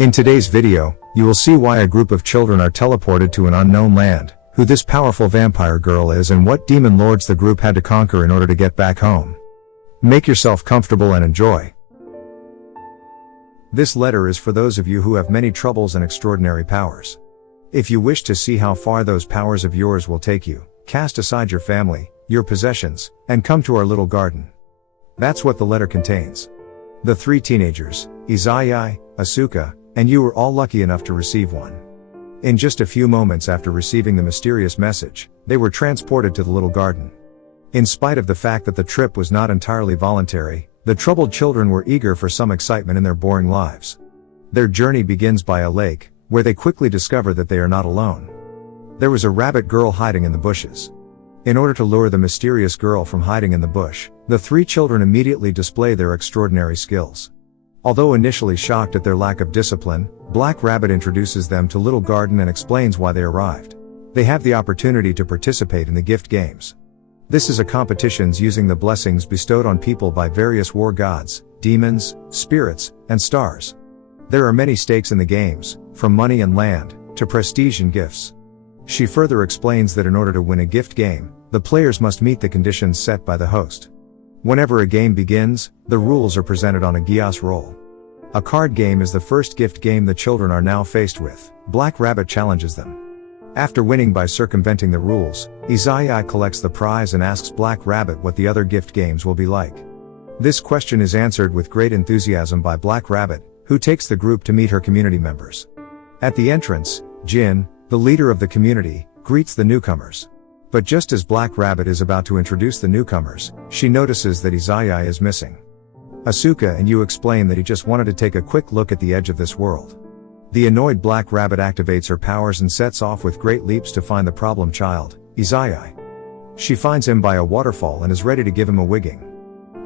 In today's video, you will see why a group of children are teleported to an unknown land, who this powerful vampire girl is and what demon lords the group had to conquer in order to get back home. Make yourself comfortable and enjoy. This letter is for those of you who have many troubles and extraordinary powers. If you wish to see how far those powers of yours will take you, cast aside your family, your possessions, and come to our little garden. That's what the letter contains. The three teenagers, Izayoi, Asuka, and you were all lucky enough to receive one. In just a few moments after receiving the mysterious message, they were transported to the little garden. In spite of the fact that the trip was not entirely voluntary, the troubled children were eager for some excitement in their boring lives. Their journey begins by a lake, where they quickly discover that they are not alone. There was a rabbit girl hiding in the bushes. In order to lure the mysterious girl from hiding in the bush, the three children immediately display their extraordinary skills. Although initially shocked at their lack of discipline, Black Rabbit introduces them to Little Garden and explains why they arrived. They have the opportunity to participate in the gift games. This is a competitions using the blessings bestowed on people by various war gods, demons, spirits, and stars. There are many stakes in the games, from money and land, to prestige and gifts. She further explains that in order to win a gift game, the players must meet the conditions set by the host. Whenever a game begins, the rules are presented on a Gias roll. A card game is the first gift game the children are now faced with. Black Rabbit challenges them. After winning by circumventing the rules, Izayoi collects the prize and asks Black Rabbit what the other gift games will be like. This question is answered with great enthusiasm by Black Rabbit, who takes the group to meet her community members. At the entrance, Jin, the leader of the community, greets the newcomers. But just as Black Rabbit is about to introduce the newcomers, she notices that Izayoi is missing. Asuka and you explain that he just wanted to take a quick look at the edge of this world. The annoyed Black Rabbit activates her powers and sets off with great leaps to find the problem child, Izayoi. She finds him by a waterfall and is ready to give him a wigging.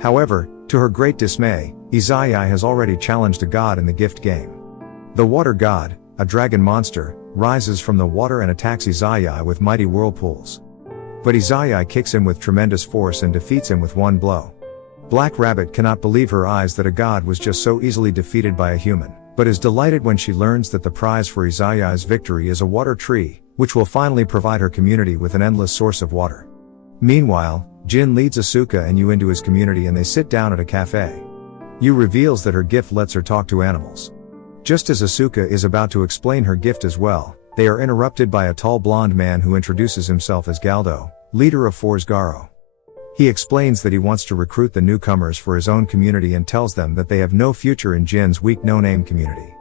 However, to her great dismay, Izayoi has already challenged a god in the gift game. The water god, a dragon monster, rises from the water and attacks Izayoi with mighty whirlpools. But Izayoi kicks him with tremendous force and defeats him with one blow. Black Rabbit cannot believe her eyes that a god was just so easily defeated by a human, but is delighted when she learns that the prize for Izayoi's victory is a water tree, which will finally provide her community with an endless source of water. Meanwhile, Jin leads Asuka and you into his community and they sit down at a cafe. You reveals that her gift lets her talk to animals. Just as Asuka is about to explain her gift as well, they are interrupted by a tall blonde man who introduces himself as Galdo, leader of Force Garo. He explains that he wants to recruit the newcomers for his own community and tells them that they have no future in Jin's weak no-name community.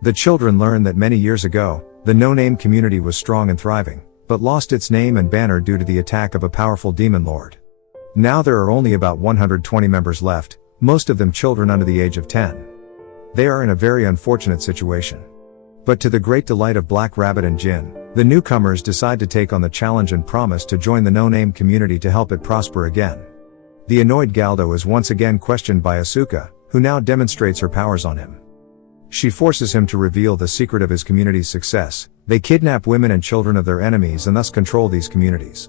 The children learn that many years ago, the no-name community was strong and thriving, but lost its name and banner due to the attack of a powerful demon lord. Now there are only about 120 members left, most of them children under the age of 10. They are in a very unfortunate situation. But to the great delight of Black Rabbit and Jin, the newcomers decide to take on the challenge and promise to join the no-name community to help it prosper again. The annoyed Galdo is once again questioned by Asuka, who now demonstrates her powers on him. She forces him to reveal the secret of his community's success. They kidnap women and children of their enemies and thus control these communities.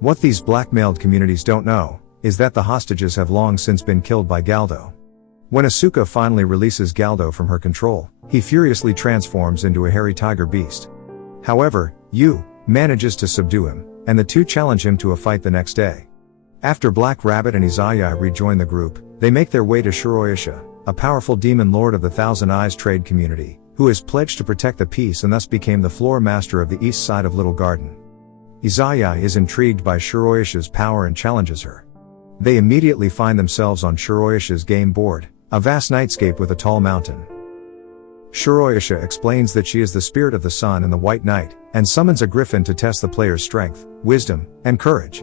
What these blackmailed communities don't know, is that the hostages have long since been killed by Galdo. When Asuka finally releases Galdo from her control, he furiously transforms into a hairy tiger beast. However, Yu manages to subdue him, and the two challenge him to a fight the next day. After Black Rabbit and Izayoi rejoin the group, they make their way to Shiroyasha, a powerful demon lord of the Thousand Eyes trade community, who has pledged to protect the peace and thus became the floor master of the east side of Little Garden. Izayoi is intrigued by Shiroyasha's power and challenges her. They immediately find themselves on Shiroyasha's game board, a vast nightscape with a tall mountain. Shiroyasha explains that she is the spirit of the sun and the white night, and summons a griffin to test the player's strength, wisdom, and courage.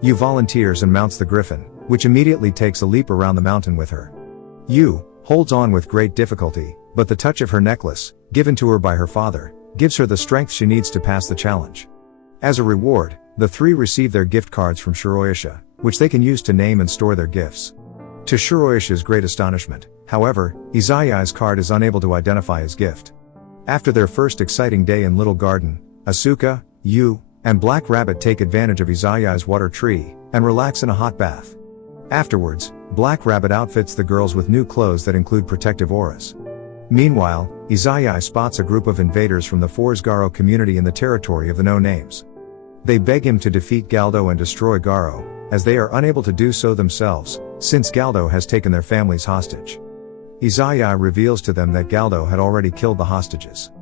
Yu volunteers and mounts the griffin, which immediately takes a leap around the mountain with her. Yu holds on with great difficulty, but the touch of her necklace, given to her by her father, gives her the strength she needs to pass the challenge. As a reward, the three receive their gift cards from Shiroyasha, which they can use to name and store their gifts. To Shiroyasha's great astonishment, however, Izayoi's card is unable to identify his gift. After their first exciting day in Little Garden, Asuka, Yu, and Black Rabbit take advantage of Izayoi's water tree, and relax in a hot bath. Afterwards, Black Rabbit outfits the girls with new clothes that include protective auras. Meanwhile, Izayoi spots a group of invaders from the Force Garo community in the territory of the No-Names. They beg him to defeat Galdo and destroy Garo, as they are unable to do so themselves, since Galdo has taken their families hostage. Izayoi reveals to them that Galdo had already killed the hostages.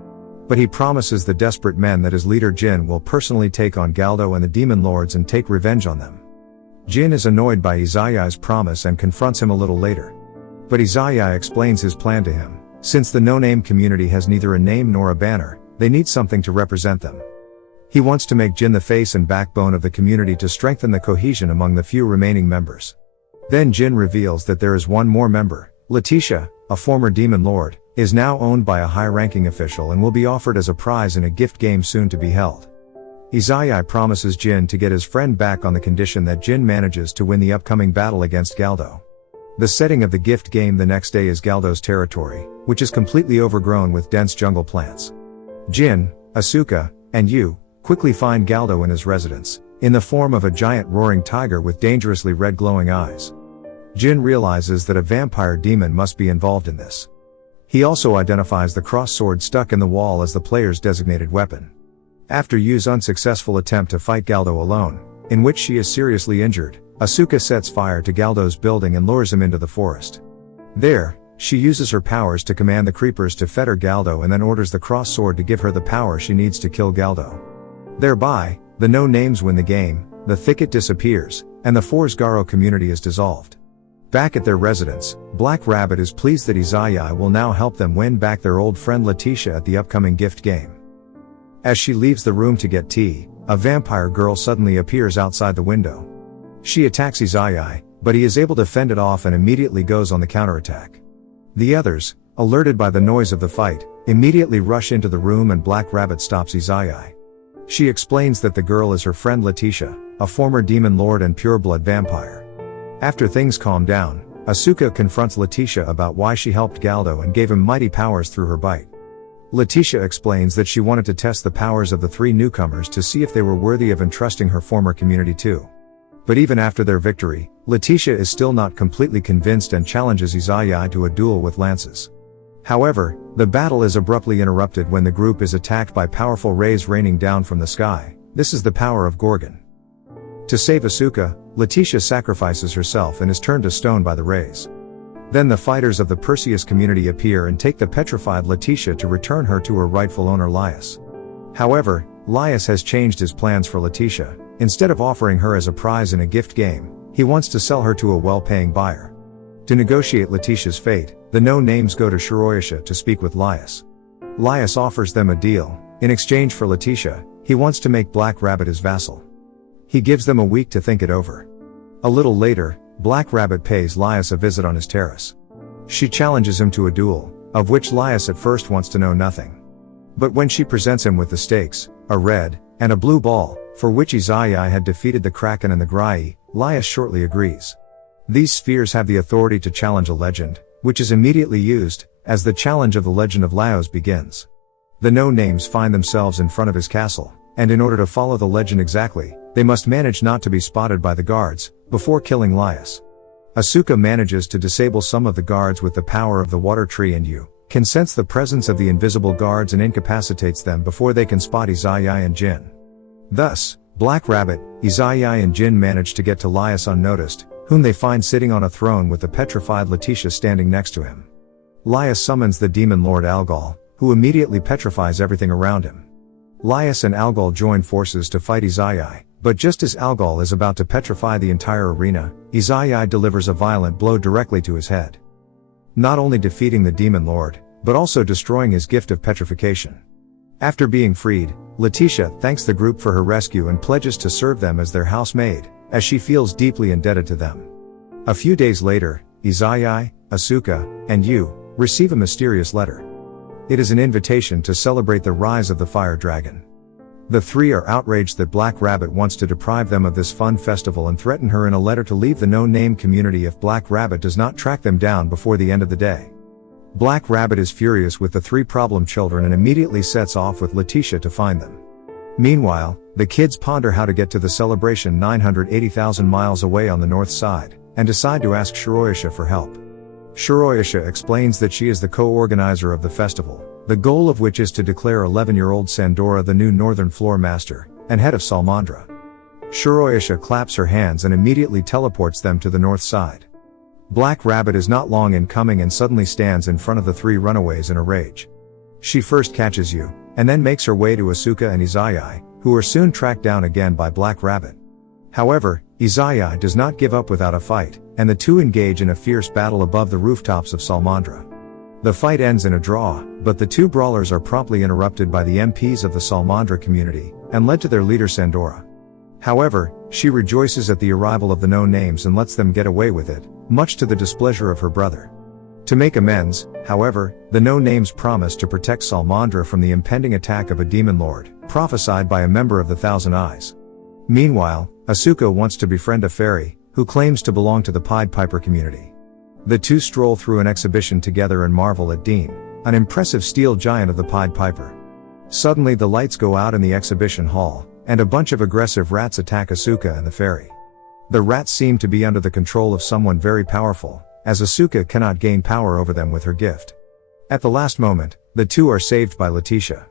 But he promises the desperate men that his leader Jin will personally take on Galdo and the demon lords and take revenge on them. Jin is annoyed by Izayoi's promise and confronts him a little later. But Izayoi explains his plan to him. Since the no-name community has neither a name nor a banner, they need something to represent them. He wants to make Jin the face and backbone of the community to strengthen the cohesion among the few remaining members. Then Jin reveals that there is one more member. Letitia, a former demon lord, is now owned by a high-ranking official and will be offered as a prize in a gift game soon to be held. Izayoi promises Jin to get his friend back on the condition that Jin manages to win the upcoming battle against Galdo. The setting of the gift game the next day is Galdo's territory, which is completely overgrown with dense jungle plants. Jin, Asuka, and Yu quickly find Galdo in his residence, in the form of a giant roaring tiger with dangerously red glowing eyes. Jin realizes that a vampire demon must be involved in this. He also identifies the cross sword stuck in the wall as the player's designated weapon. After Yu's unsuccessful attempt to fight Galdo alone, in which she is seriously injured, Asuka sets fire to Galdo's building and lures him into the forest. There, she uses her powers to command the creepers to fetter Galdo and then orders the cross sword to give her the power she needs to kill Galdo. Thereby, the no-names win the game, the thicket disappears, and the Force Garo community is dissolved. Back at their residence, Black Rabbit is pleased that Izayoi will now help them win back their old friend Letitia at the upcoming gift game. As she leaves the room to get tea, a vampire girl suddenly appears outside the window. She attacks Izayoi, but he is able to fend it off and immediately goes on the counterattack. The others, alerted by the noise of the fight, immediately rush into the room and Black Rabbit stops Izayoi. She explains that the girl is her friend Letitia, a former demon lord and pureblood vampire. After things calm down, Asuka confronts Letitia about why she helped Galdo and gave him mighty powers through her bite. Letitia explains that she wanted to test the powers of the three newcomers to see if they were worthy of entrusting her former community too. But even after their victory, Letitia is still not completely convinced and challenges Izayoi to a duel with lances. However, the battle is abruptly interrupted when the group is attacked by powerful rays raining down from the sky. This is the power of Gorgon. To save Asuka, Letitia sacrifices herself and is turned to stone by the rays. Then the fighters of the Perseus community appear and take the petrified Letitia to return her to her rightful owner Laius. However, Laius has changed his plans for Letitia. Instead of offering her as a prize in a gift game, he wants to sell her to a well-paying buyer. To negotiate Letitia's fate, the no-names go to Shiroyasha to speak with Laius. Laius offers them a deal. In exchange for Letitia, he wants to make Black Rabbit his vassal. He gives them a week to think it over. A little later, Black Rabbit pays Laius a visit on his terrace. She challenges him to a duel, of which Laius at first wants to know nothing. But when she presents him with the stakes, a red and a blue ball, for which Izayoi had defeated the Kraken and the Graiai, Laius shortly agrees. These spheres have the authority to challenge a legend, which is immediately used, as the challenge of the legend of Laos begins. The no-names find themselves in front of his castle, and in order to follow the legend exactly, they must manage not to be spotted by the guards, before killing Laius. Asuka manages to disable some of the guards with the power of the water tree and Yu can sense the presence of the invisible guards and incapacitates them before they can spot Izayoi and Jin. Thus, Black Rabbit, Izayoi and Jin manage to get to Laius unnoticed, whom they find sitting on a throne with the petrified Letitia standing next to him. Laius summons the demon lord Algol, who immediately petrifies everything around him. Laius and Algol join forces to fight Izayoi, but just as Algol is about to petrify the entire arena, Izayoi delivers a violent blow directly to his head. Not only defeating the demon lord, but also destroying his gift of petrification. After being freed, Letitia thanks the group for her rescue and pledges to serve them as their housemaid, as she feels deeply indebted to them. A few days later, Izayoi, Asuka, and Yu receive a mysterious letter. It is an invitation to celebrate the rise of the fire dragon. The three are outraged that Black Rabbit wants to deprive them of this fun festival and threaten her in a letter to leave the no-name community if Black Rabbit does not track them down before the end of the day. Black Rabbit is furious with the three problem children and immediately sets off with Letitia to find them. Meanwhile, the kids ponder how to get to the celebration 980,000 miles away on the north side, and decide to ask Shiroyasha for help. Shiroyasha explains that she is the co-organizer of the festival, the goal of which is to declare 11-year-old Sandora the new northern floor master, and head of Salmandra. Shiroyasha claps her hands and immediately teleports them to the north side. Black Rabbit is not long in coming and suddenly stands in front of the 3 runaways in a rage. She first catches you, and then makes her way to Asuka and Izayoi, who are soon tracked down again by Black Rabbit. However, Izayoi does not give up without a fight, and the two engage in a fierce battle above the rooftops of Salmandra. The fight ends in a draw, but the two brawlers are promptly interrupted by the MPs of the Salmandra community, and led to their leader Sandora. However, she rejoices at the arrival of the no-names and lets them get away with it, much to the displeasure of her brother. To make amends, however, the no-names promise to protect Salmandra from the impending attack of a demon lord, prophesied by a member of the Thousand Eyes. Meanwhile, Asuka wants to befriend a fairy, who claims to belong to the Pied Piper community. The two stroll through an exhibition together and marvel at Dean, an impressive steel giant of the Pied Piper. Suddenly the lights go out in the exhibition hall, and a bunch of aggressive rats attack Asuka and the fairy. The rats seem to be under the control of someone very powerful, as Asuka cannot gain power over them with her gift. At the last moment, the two are saved by Letitia.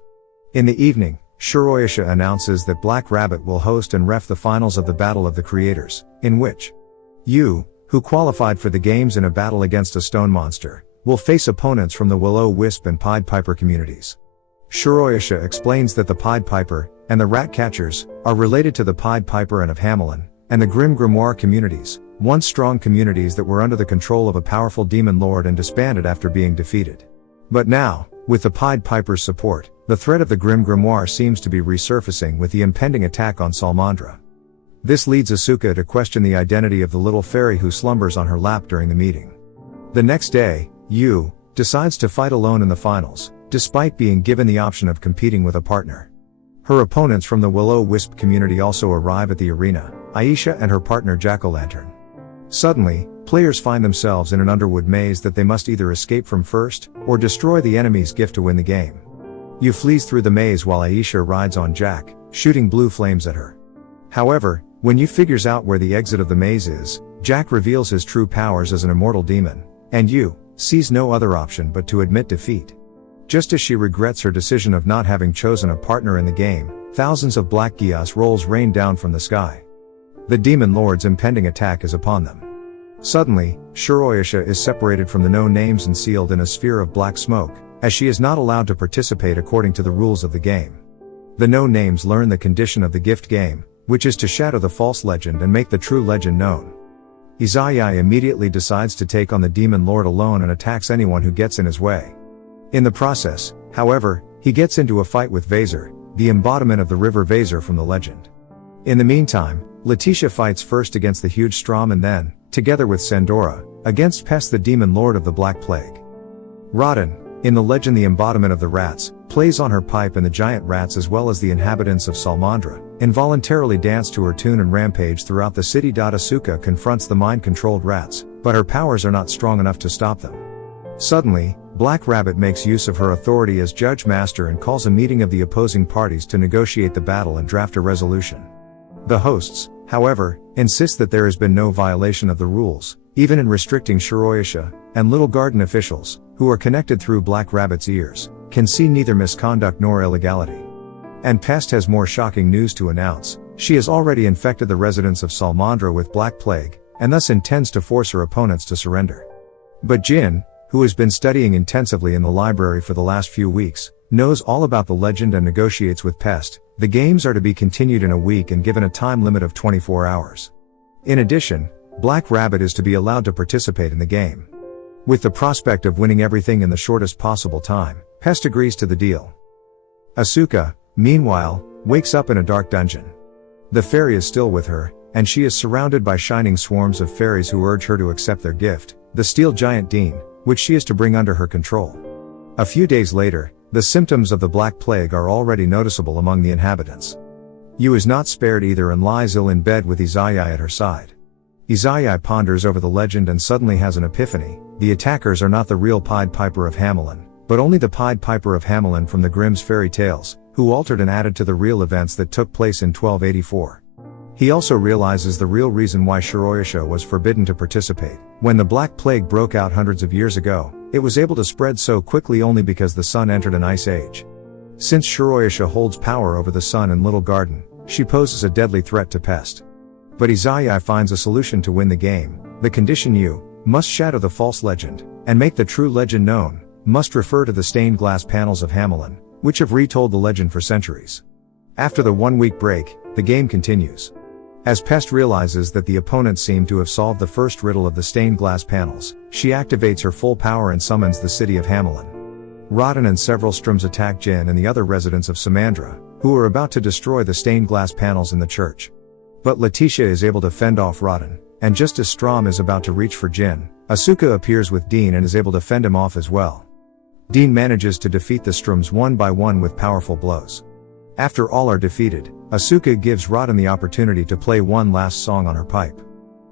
In the evening, Shiroyasha announces that Black Rabbit will host and ref the finals of the Battle of the Creators, in which you, who qualified for the games in a battle against a stone monster, will face opponents from the Will-O-Wisp and Pied Piper communities. Shiroyasha explains that the Pied Piper, and the Rat Catchers, are related to the Pied Piper and of Hamelin, and the Grim Grimoire communities, once strong communities that were under the control of a powerful demon lord and disbanded after being defeated. But now, with the Pied Piper's support, the threat of the Grim Grimoire seems to be resurfacing with the impending attack on Salmandra. This leads Asuka to question the identity of the little fairy who slumbers on her lap during the meeting. The next day, Yu decides to fight alone in the finals, despite being given the option of competing with a partner. Her opponents from the Will-O-Wisp community also arrive at the arena, Aisha and her partner Jack-O-Lantern. Suddenly, players find themselves in an underwood maze that they must either escape from first, or destroy the enemy's gift to win the game. Yu flees through the maze while Aisha rides on Jack, shooting blue flames at her. However, when Yu figures out where the exit of the maze is, Jack reveals his true powers as an immortal demon, and Yu sees no other option but to admit defeat. Just as she regrets her decision of not having chosen a partner in the game, thousands of black Gias rolls rain down from the sky. The demon lord's impending attack is upon them. Suddenly, Shiroyasha is separated from the no-names and sealed in a sphere of black smoke, as she is not allowed to participate according to the rules of the game. The no-names learn the condition of the gift game, which is to shatter the false legend and make the true legend known. Izayoi immediately decides to take on the demon lord alone and attacks anyone who gets in his way. In the process, however, he gets into a fight with Vaser, the embodiment of the river Vaser from the legend. In the meantime, Letitia fights first against the huge Strom and then, together with Sandora, against Pest the demon lord of the Black Plague. Rodin, in the legend the embodiment of the rats, plays on her pipe and the giant rats as well as the inhabitants of Salmandra, involuntarily dance to her tune and rampage throughout the city. Asuka confronts the mind-controlled rats, but her powers are not strong enough to stop them. Suddenly, Black Rabbit makes use of her authority as Judge Master and calls a meeting of the opposing parties to negotiate the battle and draft a resolution. The hosts, however, insist that there has been no violation of the rules, even in restricting Shiroyasha, and Little Garden officials, who are connected through Black Rabbit's ears, can see neither misconduct nor illegality. And Pest has more shocking news to announce: she has already infected the residents of Salmandra with Black Plague, and thus intends to force her opponents to surrender. But Jin, who has been studying intensively in the library for the last few weeks, knows all about the legend and negotiates with Pest. The games are to be continued in a week and given a time limit of 24 hours. In addition, Black Rabbit is to be allowed to participate in the game. With the prospect of winning everything in the shortest possible time, Pest agrees to the deal. Asuka, meanwhile, wakes up in a dark dungeon. The fairy is still with her, and she is surrounded by shining swarms of fairies who urge her to accept their gift, the steel giant Dean, which she is to bring under her control. A few days later, the symptoms of the Black Plague are already noticeable among the inhabitants. Yu is not spared either and lies ill in bed with Izayoi at her side. Izayoi ponders over the legend and suddenly has an epiphany: the attackers are not the real Pied Piper of Hamelin, but only the Pied Piper of Hamelin from the Grimm's fairy tales, who altered and added to the real events that took place in 1284. He also realizes the real reason why Shiroyasha was forbidden to participate. When the Black Plague broke out hundreds of years ago, It was able to spread so quickly only because the sun entered an ice age. Since Shiroyasha holds power over the sun and Little Garden, she poses a deadly threat to Pest. But Izayoi finds a solution to win the game. The condition you must shadow the false legend, and make the true legend known, must refer to the stained glass panels of Hamelin, which have retold the legend for centuries. After the 1-week break, the game continues. As Pest realizes that the opponents seem to have solved the first riddle of the stained glass panels, she activates her full power and summons the city of Hamelin. Rodden and several Stroms attack Jin and the other residents of Samandra, who are about to destroy the stained glass panels in the church. But Letitia is able to fend off Rodden, and just as Strom is about to reach for Jin, Asuka appears with Dean and is able to fend him off as well. Dean manages to defeat the Stroms one by one with powerful blows. After all are defeated, Asuka gives Rodden the opportunity to play one last song on her pipe.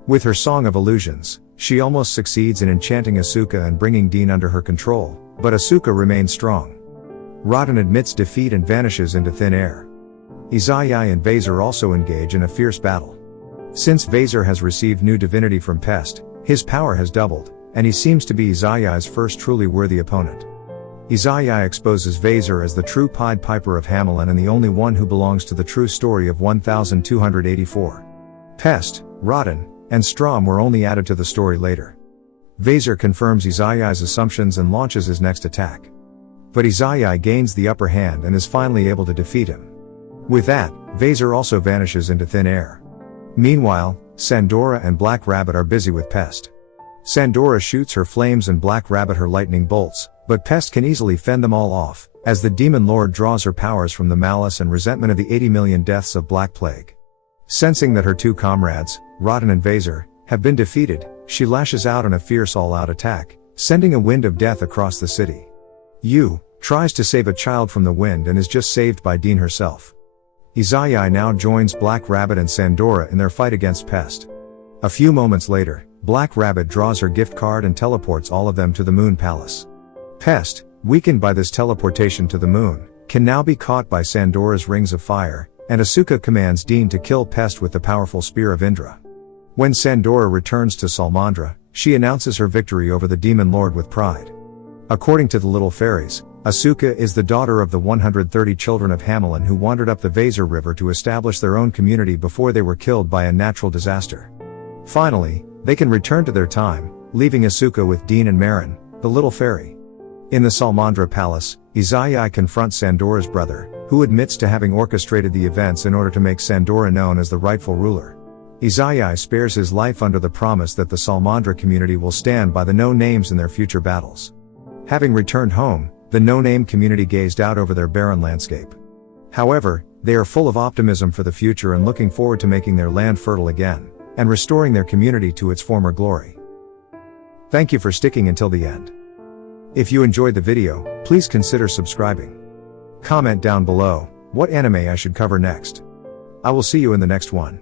With her Song of Illusions, she almost succeeds in enchanting Asuka and bringing Dean under her control, but Asuka remains strong. Rodden admits defeat and vanishes into thin air. Izayoi and Vaser also engage in a fierce battle. Since Vaser has received new divinity from Pest, his power has doubled, and he seems to be Izayoi's first truly worthy opponent. Izayoi exposes Vaser as the true Pied Piper of Hamelin and the only one who belongs to the true story of 1284. Pest, Rodden, and Strom were only added to the story later. Vaser confirms Izayoi's assumptions and launches his next attack. But Izayoi gains the upper hand and is finally able to defeat him. With that, Vaser also vanishes into thin air. Meanwhile, Sandora and Black Rabbit are busy with Pest. Sandora shoots her flames and Black Rabbit her lightning bolts, but Pest can easily fend them all off, as the Demon Lord draws her powers from the malice and resentment of the 80 million deaths of Black Plague. Sensing that her two comrades, Rodden and Vaser, have been defeated, she lashes out in a fierce all-out attack, sending a wind of death across the city. You tries to save a child from the wind and is just saved by Dean herself. Izayoi now joins Black Rabbit and Sandora in their fight against Pest. A few moments later, Black Rabbit draws her gift card and teleports all of them to the Moon Palace. Pest, weakened by this teleportation to the moon, can now be caught by Sandora's rings of fire, and Asuka commands Dean to kill Pest with the powerful Spear of Indra. When Sandora returns to Salmandra, she announces her victory over the Demon Lord with pride. According to the Little Fairies, Asuka is the daughter of the 130 children of Hamelin who wandered up the Vaser River to establish their own community before they were killed by a natural disaster. Finally, they can return to their time, leaving Asuka with Dean and Marin, the Little Fairy. In the Salmandra Palace, Izayoi confronts Sandora's brother, who admits to having orchestrated the events in order to make Sandora known as the rightful ruler. Izayoi spares his life under the promise that the Salmandra community will stand by the no-names in their future battles. Having returned home, the no-name community gazed out over their barren landscape. However, they are full of optimism for the future and looking forward to making their land fertile again, and restoring their community to its former glory. Thank you for sticking until the end. If you enjoyed the video, please consider subscribing. Comment down below what anime I should cover next. I will see you in the next one.